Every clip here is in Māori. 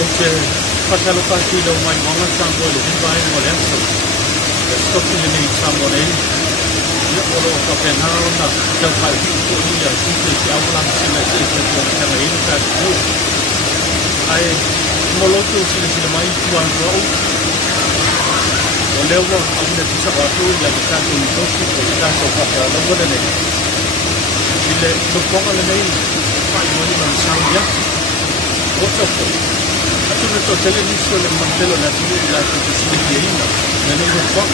Okay, pasalo pa sila Maimoaga Samoa le vai mo le so. Stop ni Samoa le. Ya oro ka penao na ta pai ko ni ya si se awala sila se ko ta mai ta ko. Ai moloto sila mai tuan ro. O lewa abuna tisa watu ya ka ko ni ko ko ta so ka la wala le. Sila to ko ala nei pai mo ni man Sauniatu. Waterfall. Atuna to televiso le mantelo na tini la facility ina. Na nei no kwa.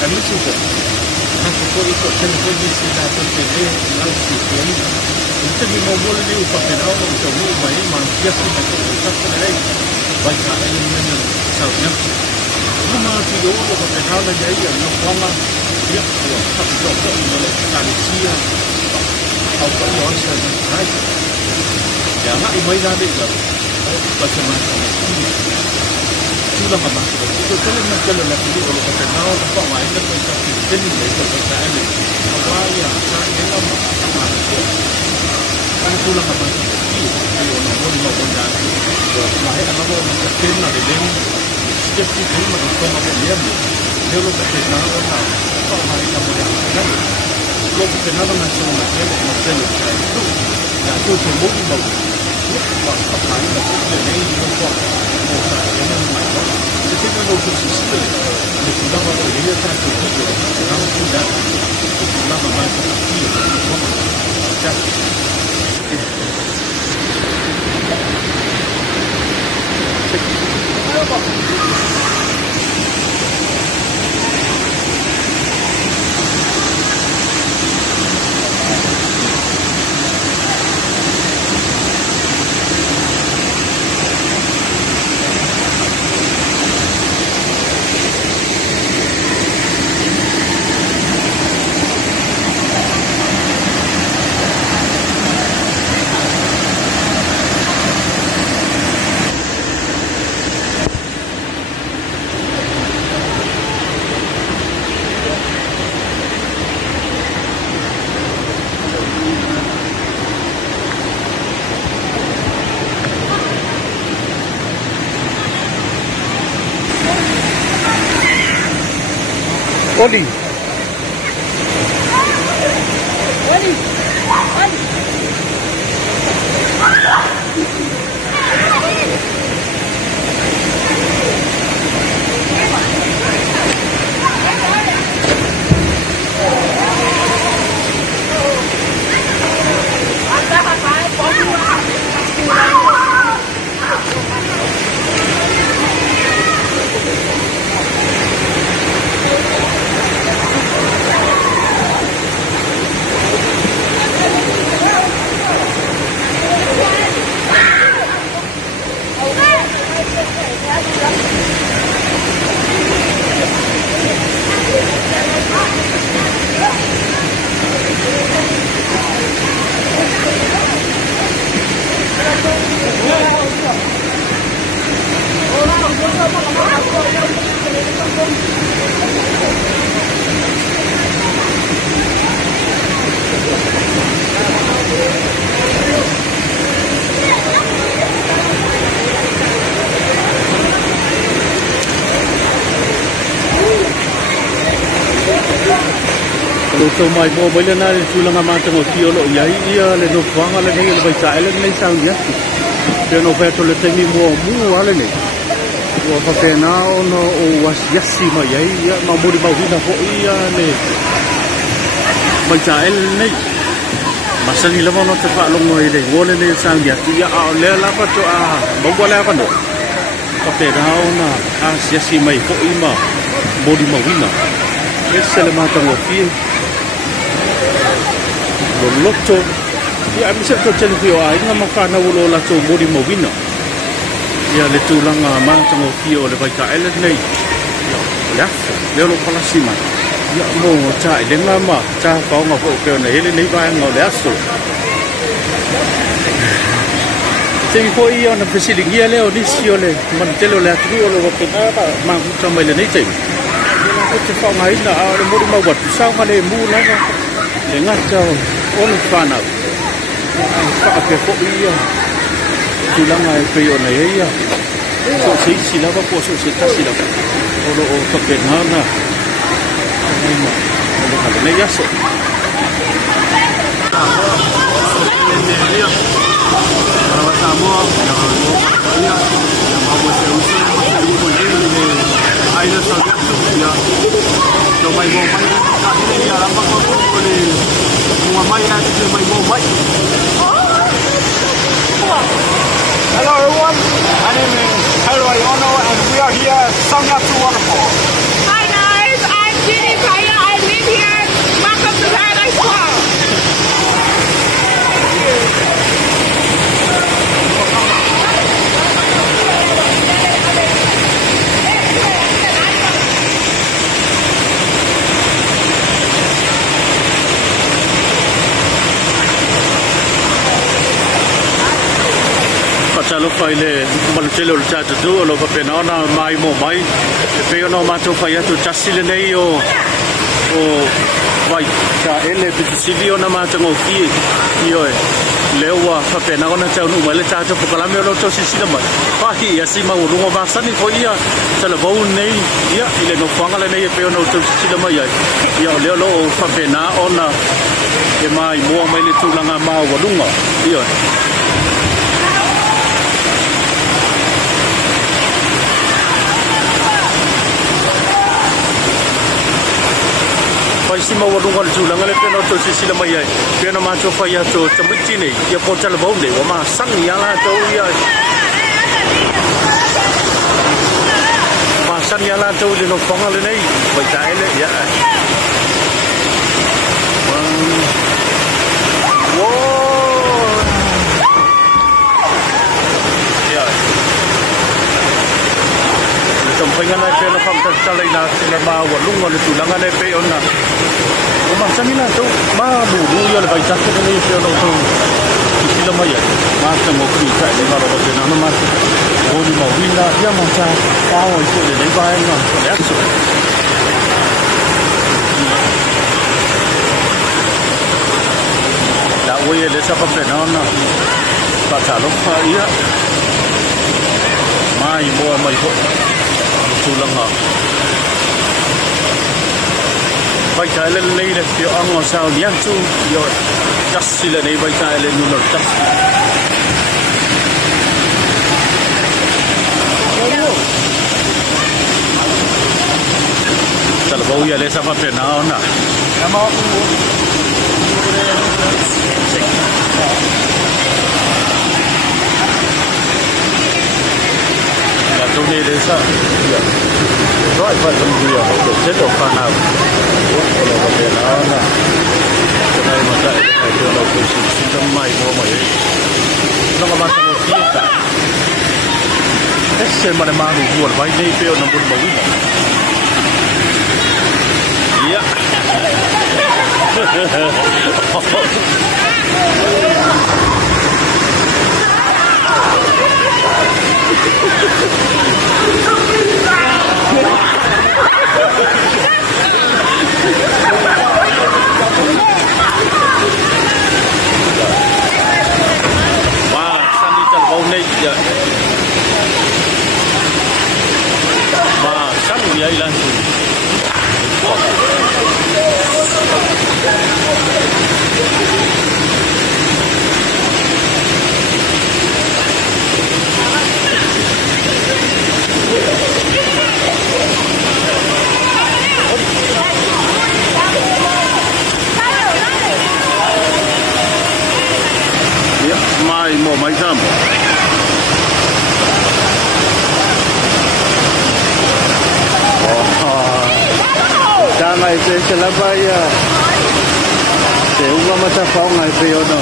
Amici ko. Anche fuori to televiso la to tele na si ina. Inte mi mo mo le pa penao no to mo mai man ya si na to ta ko nei. Vai ka ele men Sauniatu. Uma ti do ko penao na dai no kwa ma ya ko ta to ko no le Ganasia. Au ko yo sa na. Ya nggak imai dah deh lah, macam macam ni. Sudah apa? Itu kalau macam lah tu kalau kita tahu apa main kan kita jadi kita percaya ni. Apa ya? Saya nak apa? Kan sudah apa? Ini orang boleh mahu dah. Mahir anak orang kita nak dia setiap hari mereka mahu dia. Dia orang kita tahu apa main kamu yang kan. Kalau kita tahu macam macam itu. Nah, itu semua mau. Và các bạn là cũng để đây không có một cái năng mạnh đó. Thế thì nó đâu có sự sức lực. Thì chúng ta vào đây để ta tự nhiên được. Nó không đã. Chúng ta mà mang cái gì đó không có chắc. Oli. So mai mo bela na rin sulang amata mo tiolo yai ia le no kwanga le nei le bai sa ele nei Sauniatu. Pero no veto le temi mo mu ale nei. Wa fa pena no o wasiasi ma yai ia ma mo di mau hina ho ia le. Bai sa ele nei. Masali le mo no te fa lo mo ile ngole nei Sauniatu ia a le la pa to a mo wala ka no. Fa pena ona a siasi mai ho i ma mo di mau hina. Ese le mata mo fi. Lotto ya bisa to chen fio ai nga makana ulo la to modi movino ya le tulang ma tango fio le vai ka ele nei ya le lo pala sima ya mo cha le nga ma cha ko nga ko ke nei le nei ba nga le aso te ko io na pesili gia le o disio le man telo le atri o lo ko na ba ma ku ta mai le nei te ko te fa ngai na le modi ma wat sa nga le mu na le nga cha on fana fa ke ko ia tulang ai pe ona ia So sei sila ba po so sita sila. Olo o kapenana. May yaso. Para Samoa, Manuia, Aina Sauniatu, ya. So Maimoaga, ya apa kau boleh Maimoaga itu Maimoaga. Hello everyone, my name is and we are here at Sauniatu Waterfall. Hi guys, I'm Jenny Kaya. I live here. Welcome to Paradise Club. Chalo faile malutelo chato do lo papenona mai mo mai pe no mato fai tu chasile nei o vai cha ele pisilio na mato ngo fi io lewa papenona cha no male chato pokala me lo to sisila mai pahi asi ma urungo basani ko ia chalo bau nei ia ile no fangala nei pe no to sisila mai ia le lo papena ona e mai mo mai le tulanga ma urungo ia Paisi mau warungan julang ale peno to sisila mai ai peno ma to fa ya to tamuti nei ya po tala bau nei wa ma sang ya la to ya ma sang ya la to le no fonga le nei bai ta ele ya wo ya sampai ngana peno kam ta tala ina sila ma warungan julang ale pe ona Masani na to ma buru yo le vai ta ko le pe no to sila mai ma ta mo ku ta le ma ro ke na ma o ni mo wina ya ma sa pa o ko le vai na ya so la o ye le sa pa pe na na pa ta lo pa ya mai mo mai ko tu lang ha Vai taile nei le fio ango Sauniatu yo just sila nei vai taile nulo just Tala bau ya le sa pa pena ona Ama La tone le sa Right, but we are the set of fun out. Kalau kita nak, kita masak, kita nak bersih, kita mai semua mai. Kita masak kita. Esok mana mahu buat, baik ni peo nombor bawin. Ya. Wah, sani terbau naik je. Wah, sani dia hilang. Mai mo mai sam. Đang ngày sẽ là bay sẽ uống mà ta phao ngày về đó.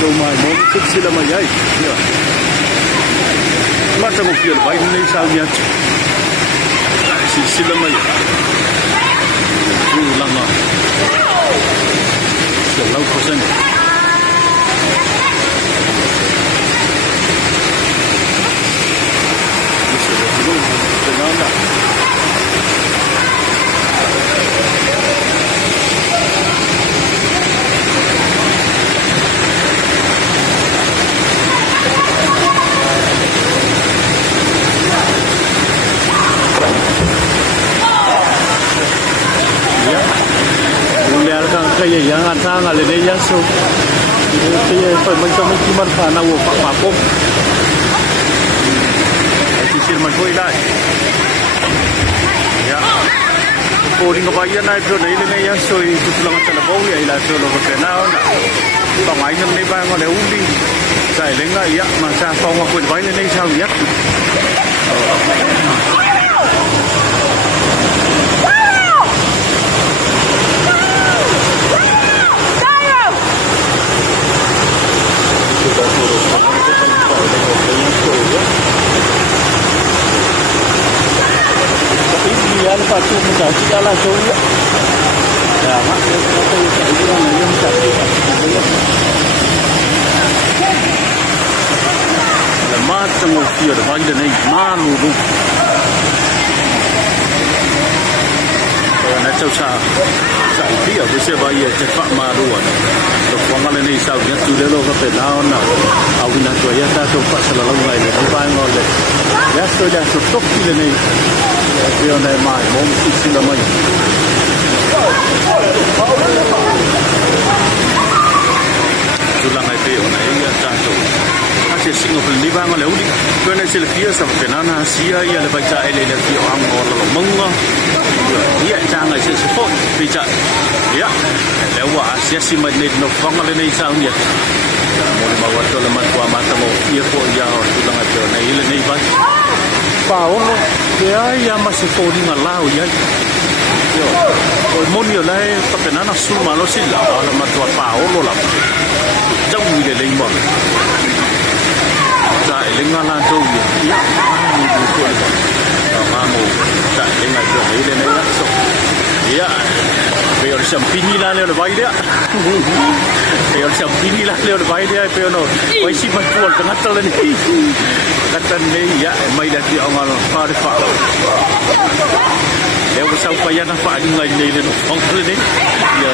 Thì mai muốn thích xí là mai vậy. Mà ta một kiểu bay đi sao nhỉ? Xí là mai. Lăng à. Sẽ lâu khó sinh. kaya yang atang ale ne ya so ti phải mình cho mình chỉ mình khả năng của mà cũng chỉ xin mình vui lại ya cô đi ngọc bài này rồi này này ya so itu lang at labaw ya ila so lo cái nào na tong ai nang nei ba ngole uli sai lenga ya ma sa phong ko vai nei sao ya Yan patu menjadi jalan surya. Ya, mak kita itu kan yang cari. Lemak tengok dia dah banyak ni malu tu. Nak cakap cakap dia bisa bayar cepat malu kan. Kalau orang ni sahaja tu dia loh kata naon nak. Awin nak jual ya tak cepat selalu lagi. Bukan oleh. Ya sudah tutup dia ni. Dia nak mai, mau isi lama ni. Tulang ai peo na ia tanto. Asyik Singapore ni bang oleh uli. Kau nak selfie sama penana Asia ia lepas cak ele nak dia orang orang menga. Ia jangan asyik support bijak. Ya, lewat Asia si majlis nak fang oleh ni sang dia. Mula bawa tu lemat kuah mata mau ia ko ia tulang ai peo na ia ni bang. Paolo dia ya masih phone ngalau ya. Yo, mon yo lai papenana sul malo sila ala matua Paolo la. Jauh dia lain bang. Tak lengalan tu ya. Ni tu tu. Kamu tak lengan tu dia ni so. Ya. Biar champini lah le baik dia. Biar champini lah le baik dia pe no. Wai si betul tengah tu ni. Kata ni ya mai dah dia orang Waterfall. Dia usah payah nak pak ni ni ni. Orang ni. Ya.